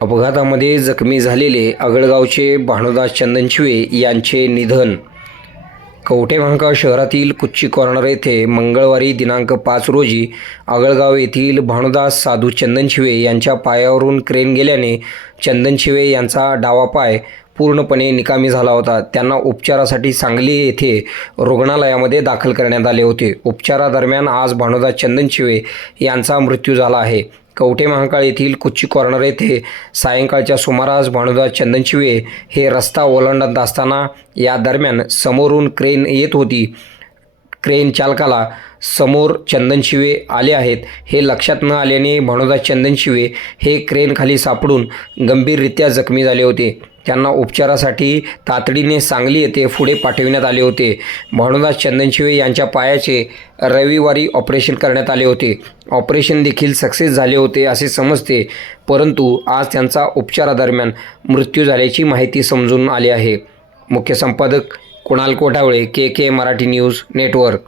अपघातामध्ये जखमी झालेले आगळगावचे भानुदास चंदनशिवे यांचे निधन. कवटेभांका शहरातील कुच्ची कॉर्नर येथे मंगळवारी दिनांक पाच रोजी आगळगाव येथील भानुदास साधू चंदनशिवे यांच्या पायावरून क्रेन गेल्याने चंदनशिवे यांचा डावा पाय पूर्णपणे निकामी झाला होता. त्यांना उपचारासाठी सांगली येथे रुग्णालयामध्ये दाखल करण्यात आले होते. उपचारादरम्यान आज भानुदास चंदनशिवे यांचा मृत्यू झाला आहे. कवठे महाकाळ येथील कुच्ची कॉर्नर येथे सायंकाळच्या सुमारास भानुदास चंदनशिवे हे रस्ता ओलांडत असताना या दरम्यान समोरून क्रेन येत होती. क्रेन चालकाला समोर चंदनशिवे आले आहेत. हे लक्षात न आल्याने भानुदास चंदनशिवे हे क्रेनखाली सापडून गंभीररित्या जखमी झाले होते. त्यांना उपचारासाठी तातडीने सांगली येथे पुढे पाठविण्यात आले होते. भानुदास चंदनशिवे यांच्या पायाचे रविवारी ऑपरेशन करण्यात आले होते. ऑपरेशन देखील सक्सेस झाले होते असे समजते परंतु आज त्यांचा उपचारादरम्यान मृत्यू झाल्याची माहिती समजून आली आहे. मुख्य संपादक Kunal Kothavale K K Marathi news network.